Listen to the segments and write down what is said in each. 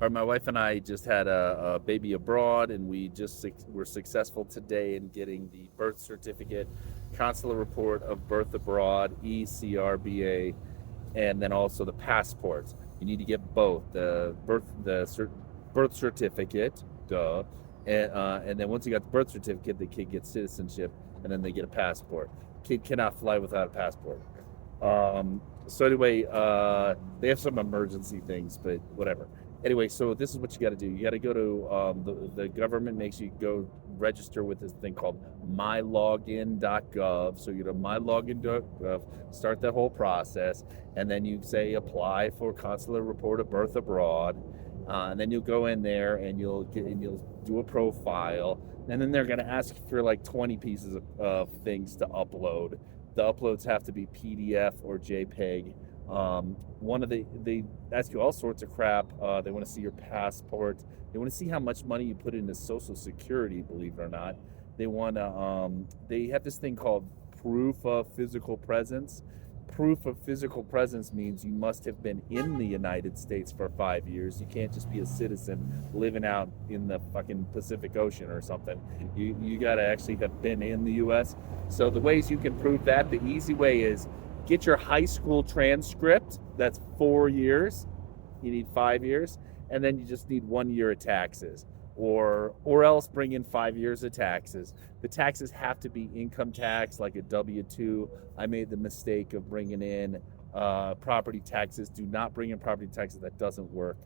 Or my wife and I just had a baby abroad, and we just were successful today in getting the birth certificate, consular report of birth abroad, ECRBA, and then also the passports. You need to get both birth certificate, duh, and then once you got the birth certificate, the kid gets citizenship, and then they get a passport. Kid cannot fly without a passport. So anyway, they have some emergency things, but whatever. Anyway, so this is what you got to do. You got to go to the government makes you go register with this thing called mylogin.gov. So you go to mylogin.gov, start that whole process, and then you say apply for consular report of birth abroad, and then you'll go in there and you'll do a profile, and then they're going to ask you for like 20 pieces of things to upload. The uploads have to be PDF or JPEG. One of they ask you all sorts of crap. They want to see your passport. They want to see how much money you put into Social Security. Believe it or not, they want to. They have this thing called proof of physical presence. Proof of physical presence means you must have been in the United States for 5 years. You can't just be a citizen living out in the fucking Pacific Ocean or something. You got to actually have been in the U.S. So the ways you can prove that, the easy way is get your high school transcript. That's 4 years. You need 5 years, and then you just need 1 year of taxes, or else bring in 5 years of taxes. The taxes have to be income tax, like a W-2. I made the mistake of bringing in property taxes. Do not bring in property taxes. That doesn't work.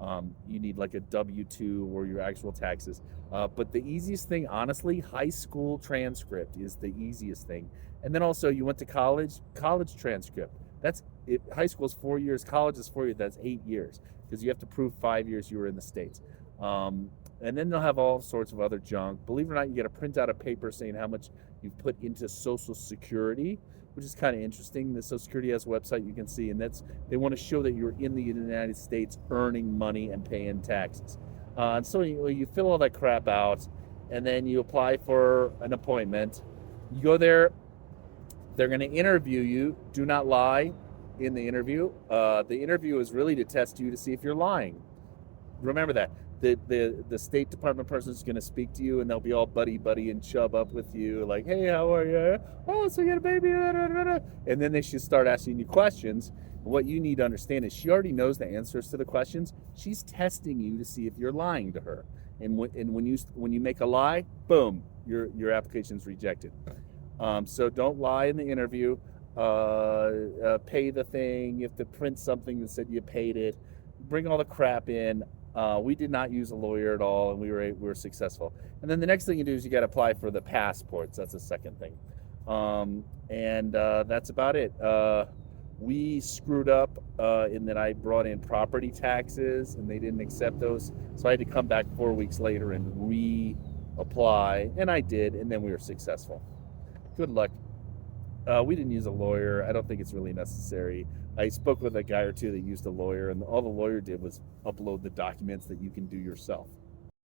You need like a W-2 or your actual taxes. But the easiest thing, honestly, high school transcript is the easiest thing. And then also, you went to college transcript. That's it. High school is 4 years, college is 4 years. That's 8 years because you have to prove 5 years you were in the States. Um, and then they'll have all sorts of other junk. Believe it or not, you get a printout of paper saying how much you've put into Social Security, which is kind of interesting. The Social Security has a website you can see, and that's they want to show that you're in the United States earning money and paying taxes. And so you fill all that crap out, and then you apply for an appointment. You go there, they're going to interview you. Do not lie in the interview. The interview is really to test you to see if you're lying. Remember that. The State Department person is going to speak to you, and they'll be all buddy and chub up with you, like, hey, how are you? Oh, so you got a baby? And then they should start asking you questions. What you need to understand is she already knows the answers to the questions. She's testing you to see if you're lying to her. And when you make a lie, boom, your application's rejected. So don't lie in the interview. Pay the thing. You have to print something that said you paid it. Bring all the crap in. We did not use a lawyer at all, and we were successful. And then the next thing you do is you got to apply for the passports. That's the second thing, and that's about it. We screwed up in that I brought in property taxes, and they didn't accept those, so I had to come back 4 weeks later and reapply, and I did, and then we were successful. Good luck. We didn't use a lawyer. I don't think it's really necessary. I spoke with a guy or two that used a lawyer, and all the lawyer did was upload the documents that you can do yourself.